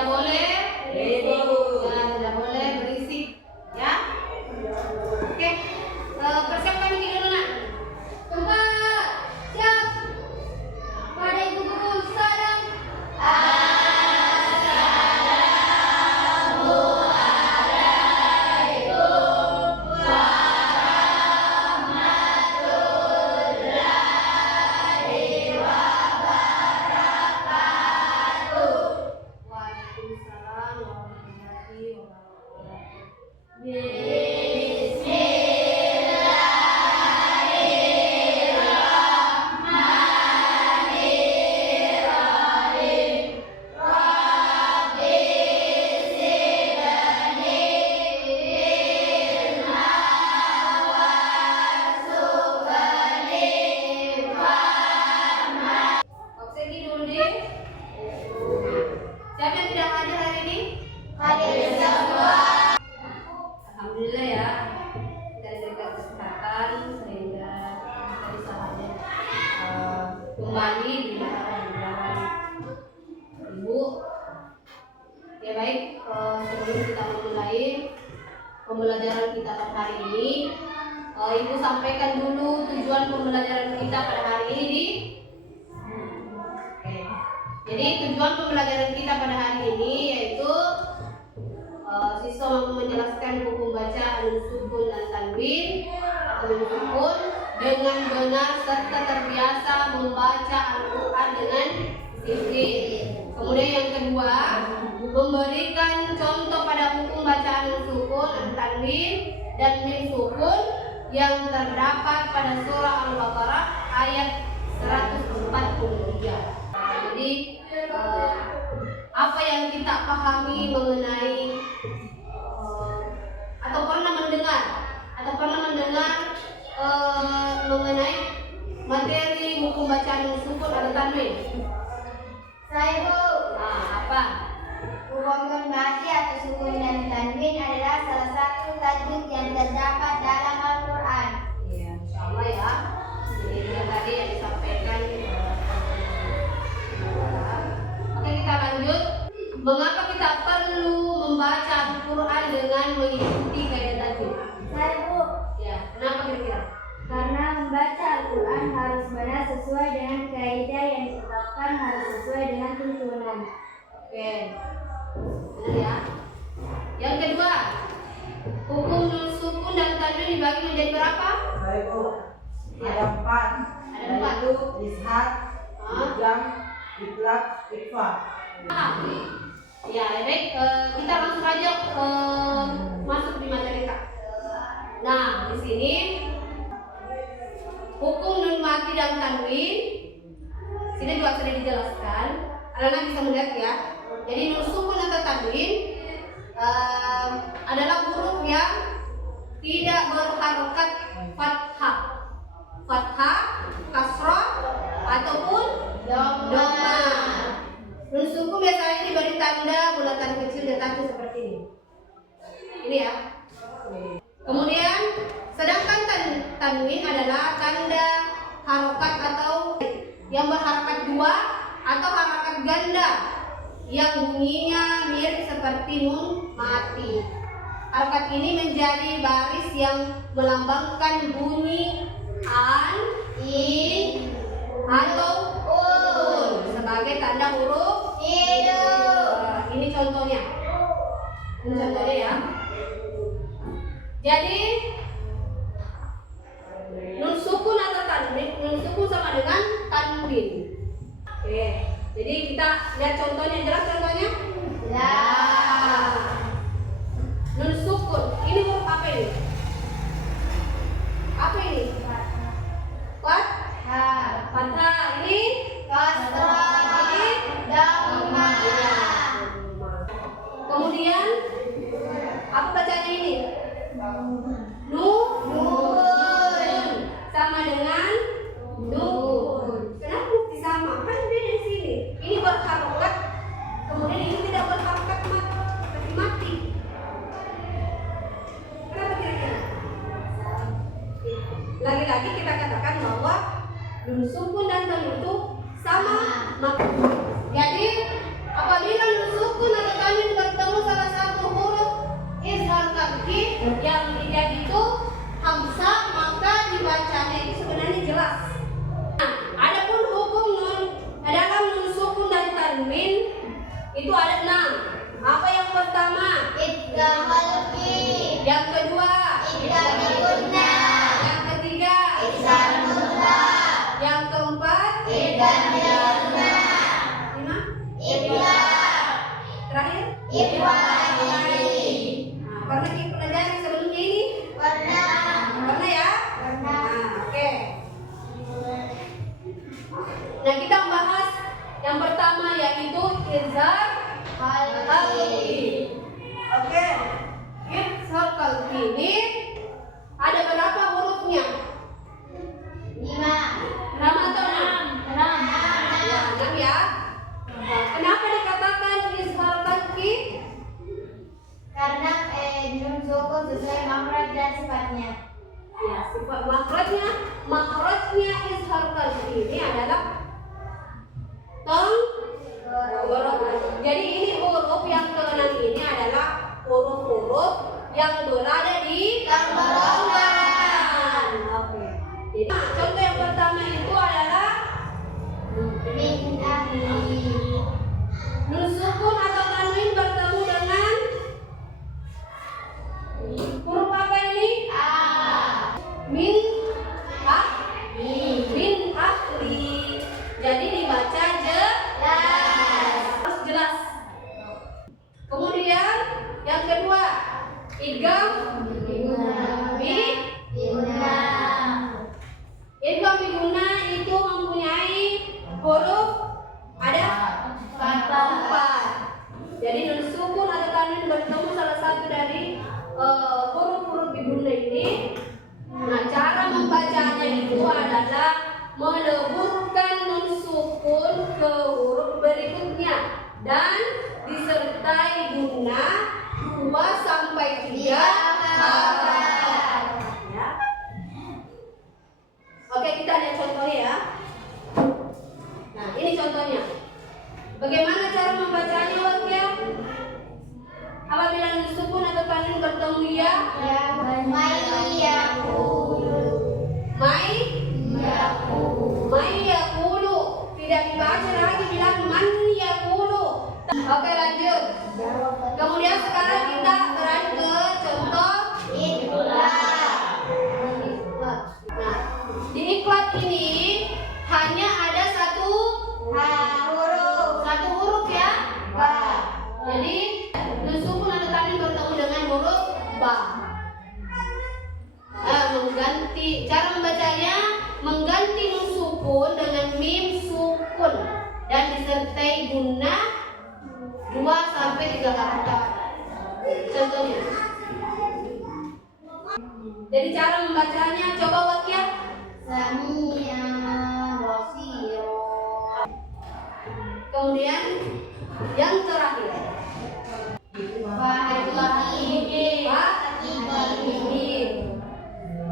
Tidak boleh ribut. Ya, tidak boleh berisik. Ya. Oke. Persiapkan diri dulu, Nak. Tempat. Siap. Pada Ibu Guru salam. Waalaikumsalam warahmatullahi wabarakatuh. Oke, dulu deh. Siapa yang tidak hadir hari ini? Hadir semua. Alhamdulillah ya, kita diberikan kesempatan sehingga kita bisa hadir kembali di pelajaran Ibu. Ya baik, sebelum kita memulai pembelajaran kita pada hari ini, Ibu sampaikan dulu tujuan pembelajaran kita pada hari ini. Jadi tujuan pembelajaran kita pada hari ini yaitu siswa mampu menjelaskan hukum baca alun sukun dan tanwin atau alun sukun dengan benar serta terbiasa membaca Al-Quran dengan disiplin. Kemudian yang kedua, memberikan contoh pada hukum baca alun sukun, tanwin dan mim sukun yang terdapat pada surah Al-Baqarah ayat 143. Jadi apa yang kita pahami mengenai atau pernah mendengar mengenai materi hukum bacaan sukun atau tanwin? Saya Bu. Nah, apa? Hukum kombinasi atau sukun dan tanwin adalah salah satu tajwid yang terdapat dalam Al-Quran. Iya, insyaallah ya. Jadi itu tadi yang disampaikan. Oke, kita lanjut. Mengapa kita perlu membaca Al-Quran dengan mengikuti kaidah tajwid? Saya Bu. Ya, kenapa kira-kira? Karena membaca Al-Quran harus benar sesuai dengan kaidah yang ditetapkan, harus sesuai dengan tuntunan. Oke, benar ya. Yang kedua, hukum nun sukun dan tanwin dibagi menjadi berapa? Baik Bu, ada 4. Ada 4. Yaitu Ishat, Idgham, Itlaq, Ikhfa. Ya, baik. Kita langsung aja masuk di materi Kak. Nah, di sini hukum nun mati dan tanwin sini juga sudah dijelaskan. Anak-anak bisa melihat ya. Jadi nun sukun atau tanwin adalah huruf yang tidak berharokat fathah, kasrah ataupun dhamma. Nun sukun biasanya diberi tanda bulatan kecil di atasnya seperti ini. Ini ya. Kemudian sedangkan tanwin adalah tanda harokat atau yang berharakat dua atau harakat ganda yang bunyinya mirip seperti nun mati. Harokat ini menjadi baris yang melambangkan bunyi an, in, atau un sebagai tanda huruf hidup. Ini contohnya. Ini contohnya ya. Jadi nun sukun atau tanwin, nun sukun sama dengan tanwin. Oke. Jadi kita lihat contohnya, jelas contohnya? Ya. Nun sukun, ini huruf apa ini? Apa ini? Fathah. Ini Kasrah. Ini Dhamma. Kemudian apa bacanya ini? Nun. Sama dengan nun. Kenapa mesti sama? Kan beda di sini. Ini berharokat, kemudian ini tidak berharokat mati. Kenapa kira-kira? Lagi-lagi kita katakan bahwa nun sukun dan tanwin itu sama. Jadi apabila nun sukun atau Yang kedua, idgham bigunna. yang ketiga, Ihsan mutlaq. yang keempat, Idgham bigunna. lima, Idgham. terakhir. Ikhwani. Nah, pernah kita pelajari sebelumnya ini? Pernah. Pernah ya? Pernah. Nah, oke. Nah, kita membahas yang pertama yaitu izhar qalbi. Oke. Izhar qalbi ini ada berapa hurufnya? 5. 6 atau 6? 6. Ya, 6 ya. Nah, kenapa dikatakan izhar qalbi? Karena nun sukun sesuai makhraj dan sifatnya. Ya, sifat makhrajnya izhar qalbi ini adalah tong. Jadi ini huruf yang keenam ini adalah huruf-huruf yang berada di tenggorokan. Oke. Jadi contoh yang pertama itu adalah Min ahli. nun sukun atau tanwin bertemu dengan huruf apa ini? A. Min ahli. Jadi dibaca harus jelas. Kemudian yang kedua, idgham idgham bigunna itu mempunyai huruf ada 4. Jadi nun sukun atau tanwin bertemu salah satu dari huruf-huruf bigunna ini. Nah, cara membacanya itu adalah meleburkan nun sukun ke huruf berikutnya dan disertai gunna 2 sampai 3 harokat. Ya. Oke, kita lihat contohnya ya. Nah, ini contohnya. Bagaimana cara membacanya, Wakia? Apabila nun sukun atau tanwin bertemu ya? Mai yaqulu. Tidak dibaca lagi, bilang man yaqulu. Oke, lanjut. Kemudian sekarang kita beralih ke contoh Nah, di ikhlaq ini hanya ada satu huruf ya. Jadi nun sukun atau tanwin bertemu dengan huruf ba. Cara membacanya mengganti nun sukun dengan mim sukun dan disertai gunna 2 sampai 3 harokat. Contohnya. Jadi cara membacanya coba Wakia. Kemudian yang terakhir.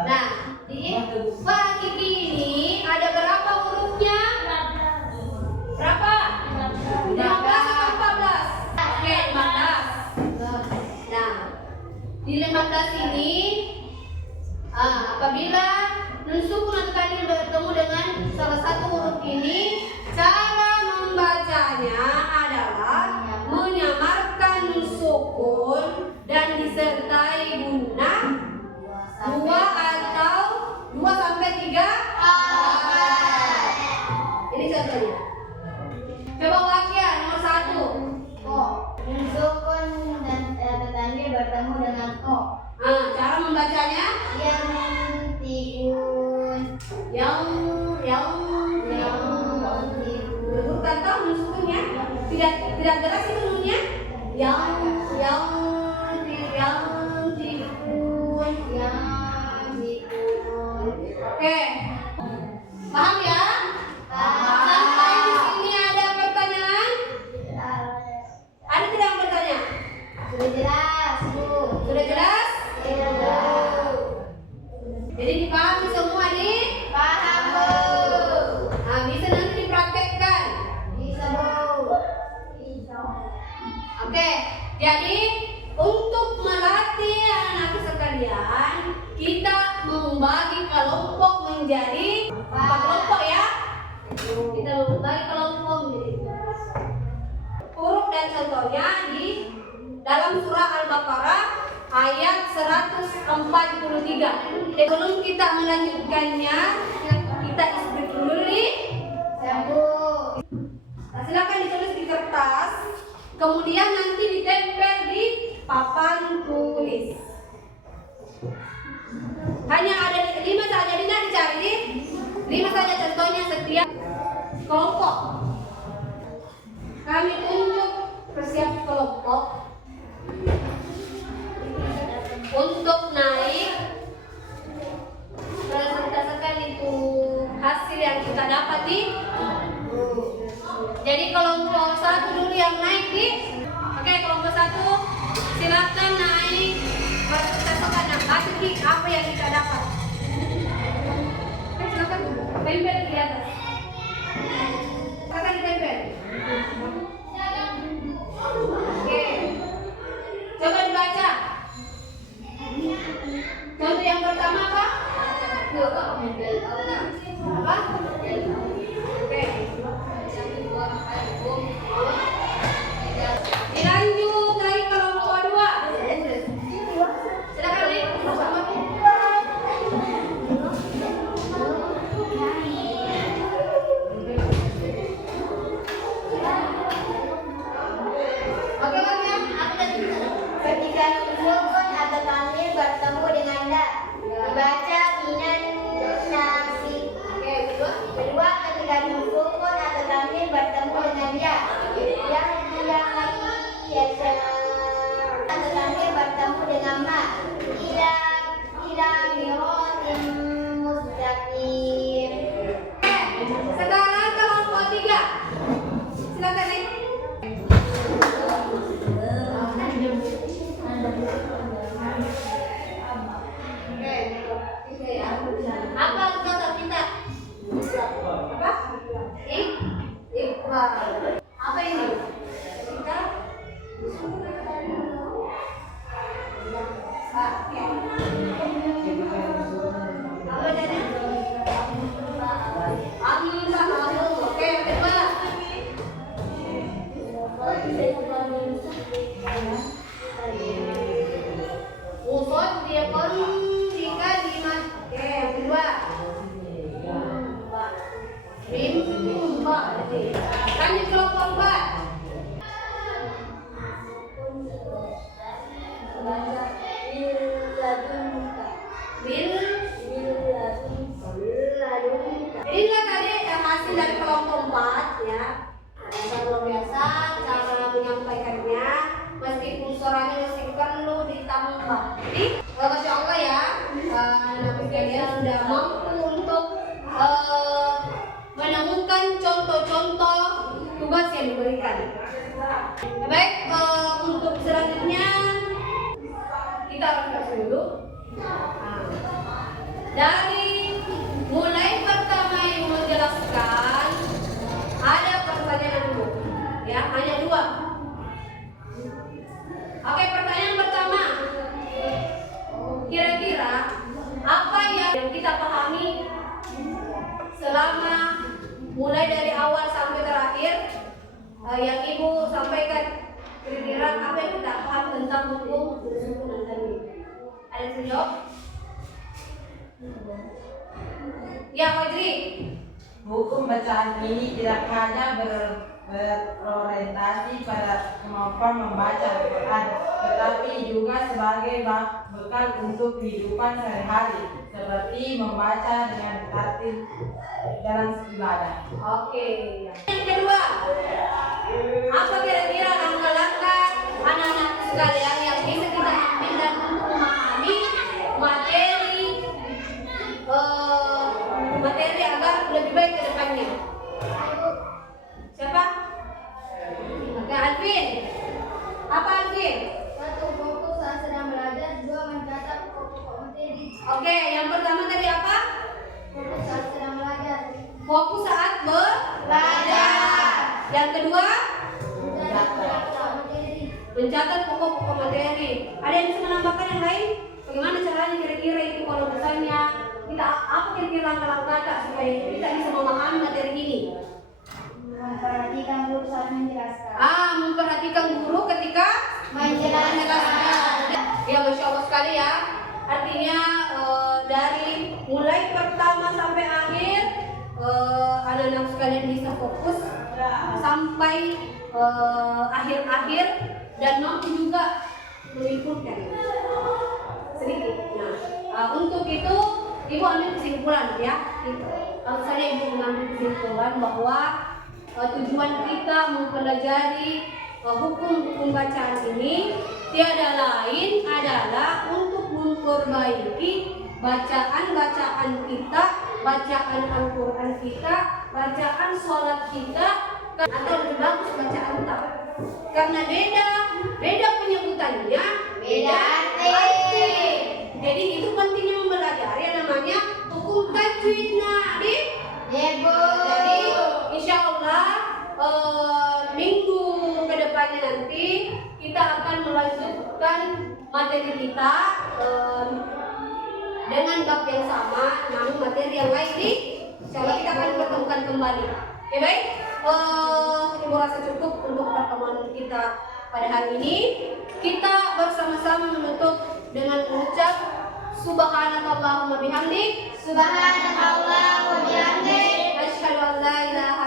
Nah, di fa hakiki ini ada berapa hurufnya? Berapa? 15 atau 14? Oke, 15. Nah, di 15 ini apabila nun sukun atau tanwin bertemu dengan salah satu huruf ini, cara membacanya adalah menyamarkan nun sukun dan disertai gunna 2 atau 2 sampai 3 harokat. Ini contohnya. Coba Wakia nomor 1. Nun sukun dan tanwin bertemu dengan ko. Cara membacanya bukan tahu nun sukunnya. Tidak jelas itu nunnya. Oke. Paham ya? Sampai di sini ada pertanyaan? Ada tidak yang bertanya? Sudah jelas, Bu. Sudah jelas? Iya. Jadi dipahami semua nih? Paham, Bu. Nah, bisa nanti dipraktekkan. Bisa, Bu. Oke, jadi untuk melatih anak-anak sekalian, kita membagi kelompok menjadi 4 kelompok ya. Kita membagi kelompok menjadi 4. Huruf dan contohnya di dalam surah Al-Baqarah ayat 143. Sebelum kita melanjutkannya, kita isi dulu nih. Nah, silakan ditulis di kertas, kemudian nanti ditempel di papan tulis. Hanya ada 5 saja, tidak dicari 5 saja contohnya setiap kelompok. Kami tunjuk persiap kelompok untuk naik berdasarkan itu hasil yang kita dapat di. Jadi kelompok 1 dulu yang naik di. Oke, kelompok 1 silakan naik berdasarkan hasil apa yang kita dapat. Silakan tempel di atas. Silakan ditempel. Oke, coba dibaca. Contoh yang pertama apa? Apa? Oke. Dilanjut naik kelompok 2. Silakan naik bersama. Oke, Bang ya. Ketika sukun atau tanwin bertemu dengan da, dibaca minan nasi. Oke, Kedua, ketika sukun atau tanwin bertemu dengan ya, yasha. Atau tanwin bertemu dengan ma, ila miratin mustaqim. sekarang kelompok 3. Silakan naik. Oke. Apa kata kita? Apa? Iqra. Apa ini? Kita apa jadi? Oke, yang kedua. Usut dia kon jika dimas. Oke, yang kedua. Rimba. Lanjut kelompok 4. Inilah tadi hasil dari kelompok 4 ya. Luar biasa cara menyampaikannya, meskipun suaranya masih perlu ditambah. Jadi, masya Allah ya, anak kalian sudah mampu untuk menemukan contoh-contoh tugas yang diberikan. Baik, untuk selanjutnya kita akan kasih dulu. Dari mulai pertama yang menjelaskan, ada pertanyaan dulu, ya hanya 2. Oke, pertanyaan pertama, kira-kira apa yang kita pahami selama mulai dari awal sampai terakhir yang ibu sampaikan? Kira-kira apa yang kita paham tentang hukum bersukun dan tanwin? Ada yang jawab? Ya, Fajri. Hukum bacaan ini tidak hanya berorientasi pada kemampuan membaca Al-Quran, tetapi juga sebagai bekal untuk kehidupan sehari-hari, seperti membaca dengan tertib dalam ibadah. Oke. Yang kedua, apa kira-kira langkah-langkah anak-anak sekalian yang bisa kita ambil dan untuk memahami materi agar lebih baik ke depannya? Siapa? Oke, Alvin. Apa Alvin? 1. Fokus saat sedang belajar. 2. Mencatat pokok-pokok materi. Oke, yang pertama tadi apa? Fokus saat sedang belajar. Fokus saat belajar. Yang kedua, Mencatat pokok-pokok materi. mencatat pokok-pokok materi. Ada yang bisa menambahkan yang lain? Bagaimana caranya kira-kira itu kalau misalnya kita apa kira-kira langkah-langkah Kak, supaya kita bisa memahami materi ini? Memperhatikan guru saat menjelaskan. Memperhatikan guru ketika menjelaskan. Ya, masya Allah artinya dari mulai pertama sampai akhir anak-anak sekalian bisa fokus sampai akhir-akhir dan mampu juga mengikutkan sedikit. Nah, untuk itu ibu ambil kesimpulan ya. Kalau saya ibu mengambil kesimpulan bahwa tujuan kita mempelajari hukum bacaan ini tiada lain adalah untuk memperbaiki bacaan kita, bacaan Al-Quran kita, bacaan sholat kita, atau lebih bagus bacaan tak. Karena beda penyebutannya, beda arti. Jadi itu pentingnya mempelajari yang namanya hukum tajwid. Nah, jadi insya Allah minggu kedepannya nanti kita akan melanjutkan materi kita dengan bab yang sama, namun materi yang lain insya Allah kita akan pertemukan kembali. Oke, baik. Ibu rasa cukup untuk pertemuan kita pada hari ini. Kita bersama-sama menutup dengan mengucap Subhanakallahumma bihamdik, Subhanallah wa bihamdihi, asyhadu an la ilaha